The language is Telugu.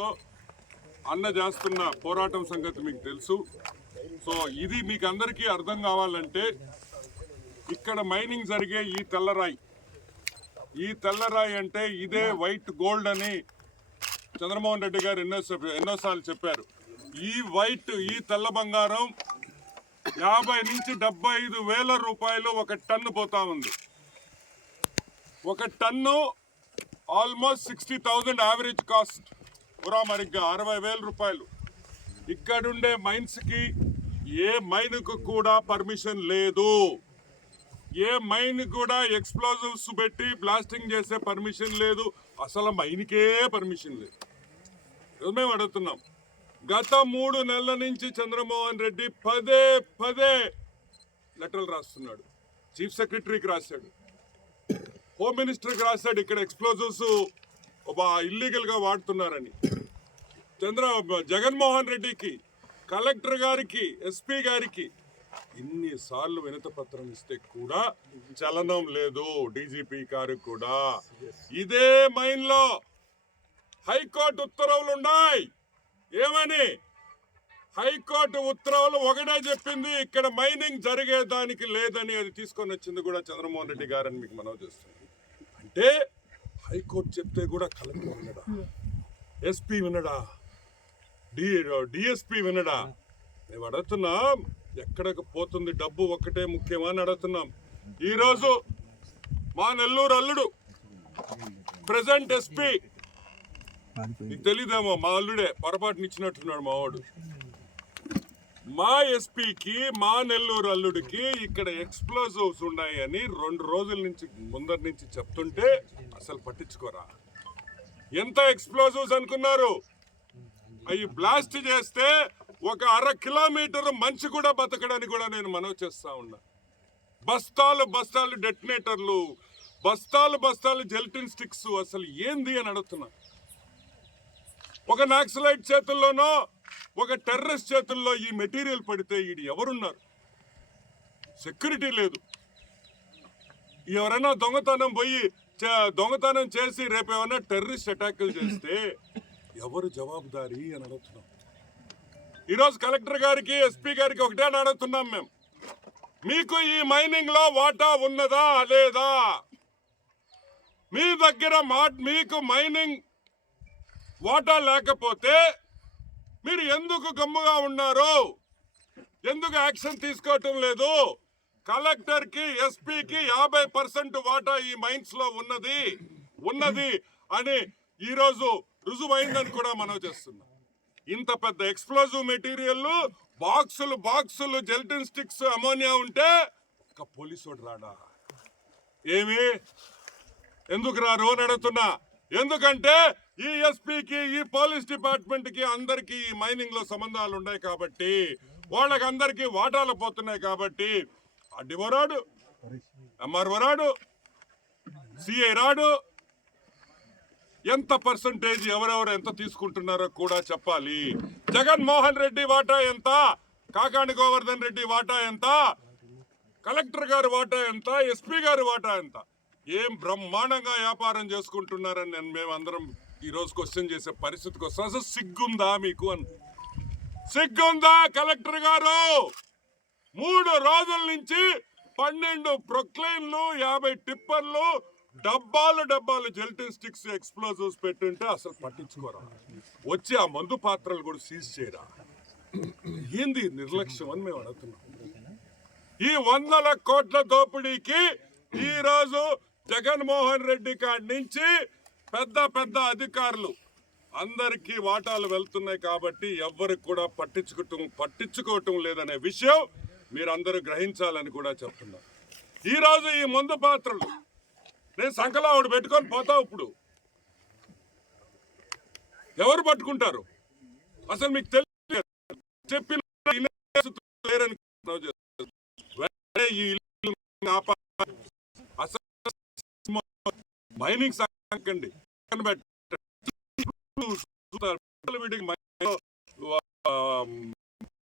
లో అన్న చేస్తున్న పోరాటం సంగతి మీకు తెలుసు. సో ఇది మీకు అందరికీ అర్థం కావాలంటే ఇక్కడ మైనింగ్ జరిగే ఈ తెల్లరాయి. ఈ తెల్లరాయి అంటే ఇదే వైట్ గోల్డ్ అని చంద్రమోహన్ రెడ్డి గారు ఎన్నో ఎన్నోసార్లు చెప్పారు. ఈ వైట్ ఈ తెల్ల బంగారం యాభై నుంచి డెబ్బై ఐదు వేల రూపాయలు ఒక టన్ను పోతా ఉంది. ఒక ton almost sixty thousand average cost. పురామరిగ్గా అరవై వేల రూపాయలు. ఇక్కడుండే మైన్స్కి ఏ మైన్కు కూడా పర్మిషన్ లేదు. ఏ మైన్ కూడా ఎక్స్ప్లోజివ్స్ పెట్టి బ్లాస్టింగ్ చేసే పర్మిషన్ లేదు. అసలు మైన్కే పర్మిషన్ లేదు. మేము అడుగుతున్నాం. గత మూడు నెలల నుంచి చంద్రమోహన్ రెడ్డి పదే పదే లెటర్లు రాస్తున్నాడు. చీఫ్ సెక్రటరీకి రాశాడు. హోమ్ మినిస్టర్కి రాశాడు. ఇక్కడ ఎక్స్ప్లోజివ్స్ ఇల్లీగల్గా వాడుతున్నారని. చంద్ర జగన్మోహన్ రెడ్డికి కలెక్టర్ గారికి ఎస్పీ గారికి ఇన్నిసార్లు వినత పత్రం ఇస్తే కూడా చలనం లేదు డీజీపీ గారు కూడా. ఇదే మైన్లో హైకోర్టు ఉత్తర్వులు ఉన్నాయి. ఏమని? హైకోర్టు ఉత్తర్వులు ఒకటే చెప్పింది ఇక్కడ మైనింగ్ జరిగేదానికి లేదని అది తీసుకొని వచ్చింది కూడా చంద్రమోహన్ రెడ్డి గారని మీకు మనవి చేస్తుంది అంటే హైకోర్టు చెప్తే కూడా కలెక్టర్ వినడా? ఎస్పీ వినడా? డి డిఎస్పీ వినడా? మేము అడుగుతున్నాం ఎక్కడికి పోతుంది డబ్బు ఒక్కటే ముఖ్యమని అడుగుతున్నాం. ఈరోజు మా నెల్లూరు అల్లుడు ప్రజెంట్ ఎస్పీ. నీకు తెలీదేమో మా అల్లుడే పొరపాటుని ఇచ్చినట్టున్నాడు మా మా ఎస్పీకి మా నెల్లూరు అల్లుడికి ఇక్కడ ఎక్స్ప్లోజివ్స్ ఉన్నాయని రెండు రోజుల నుంచి ముందర నుంచి చెప్తుంటే అసలు పట్టించుకోరా. ఎంత ఎక్స్ప్లోజివ్స్ అనుకున్నారు? అవి బ్లాస్ట్ చేస్తే ఒక అర కిలోమీటర్ మంచి కూడా బతకడానికి కూడా నేను మనవి చేస్తా ఉన్నా. బస్తాలు బస్తాలు డెటనేటర్లు బస్తాలు బస్తాలు జెల్టిన్ స్టిక్స్ అసలు ఏంది అని అడుగుతున్నా. ఒక నాక్సలైట్ చేతుల్లోనో ఒక టెర్రరిస్ట్ చేతుల్లో ఈ మెటీరియల్ పడితే ఈడు ఎవరున్నారు? సెక్యూరిటీ లేదు. ఎవరైనా దొంగతనం పోయి దొంగతనం చేసి రేపు ఏమైనా టెర్రరిస్ట్ అటాకులు చేస్తే ఎవరు జవాబుదారీ అని అడుగుతున్నాం. ఈరోజు కలెక్టర్ గారికి ఎస్పీ గారికి ఒకటే అని అడుగుతున్నాం మేము. మీకు ఈ మైనింగ్లో వాటా ఉన్నదా లేదా? మీ దగ్గర మా మీకు మైనింగ్ వాటా లేకపోతే మీరు ఎందుకు గమ్ముగా ఉన్నారు? ఎందుకు యాక్షన్ తీసుకోవటం లేదు? కలెక్టర్కి ఎస్పీకి యాభై పర్సెంట్ వాటా ఈ మైన్స్లో ఉన్నది. ఉన్నది అని ఈరోజు రుజువైందని కూడా మనం చేస్తున్నాం. ఇంత పెద్ద ఎక్స్ప్లోజివ్ మెటీరియల్ బాక్సులు బాక్సులు జెల్టిన్ స్టిక్స్ అమోనియా ఉంటే ఒక పోలీసు రాడా? ఏమి? ఎందుకు రారు అని అడుగుతున్నా ఎందుకంటే ఈ ఎస్పీకి ఈ పోలీస్ డిపార్ట్మెంట్కి అందరికి ఈ మైనింగ్లో సంబంధాలు ఉన్నాయి కాబట్టి వాళ్ళకి అందరికి వాటాలు పోతున్నాయి కాబట్టి అడ్డివో రాడు ఎంఆర్ఓ రాడు సిఐ రాడు. ఎంత పర్సంటేజ్ ఎవరెవరు ఎంత తీసుకుంటున్నారో కూడా చెప్పాలి. జగన్మోహన్ రెడ్డి వాటా ఎంత? కాకాని గోవర్ధన్ రెడ్డి వాటా ఎంత? కలెక్టర్ గారి వాటా ఎంత? ఎస్పీ గారి వాటా ఎంత? ఏం బ్రహ్మాండంగా వ్యాపారం చేసుకుంటున్నారని నేను మేమందరం ఈ రోజు క్వశ్చన్ చేసే పరిస్థితికి వస్తాం అసలు సిగ్గుందా మీకు అని. సిగ్గుందా కలెక్టర్ గారు? మూడు రోజుల నుంచి పన్నెండు ప్రొక్లైన్లు యాభై టిప్పర్లు డబ్బాలు డబ్బాలు జెల్టిన్ స్టిక్స్ ఎక్స్ప్లోజివ్స్ పెట్టుంటే అసలు పట్టించుకోరా. వచ్చి ఆ మందు పాత్రలు కూడా సీజ్ చేయరా. ఏంది నిర్లక్ష్యం అని మేము అడుగుతున్నాం. ఈ వందల కోట్ల దోపిడీకి ఈ రోజు జగన్మోహన్ రెడ్డి కాడి నుంచి పెద్ద పెద్ద అధికారులు. అందరికీ వాటాలు వెళ్తున్నాయి కాబట్టి ఎవ్వరికి కూడా పట్టించుకోవటం పట్టించుకోవటం లేదనే విషయం మీరందరూ గ్రహించాలని కూడా చెప్తున్నా. ఈ రోజు ఈ మందు పాత్రలు నేను సంకలో ఆవిడ పెట్టుకొని పోతావు ఇప్పుడు. ఎవరు పట్టుకుంటారు? అసలు మీకు తెలియదు. చెప్పిన ఈ అసలు మైనింగ్ సంకండి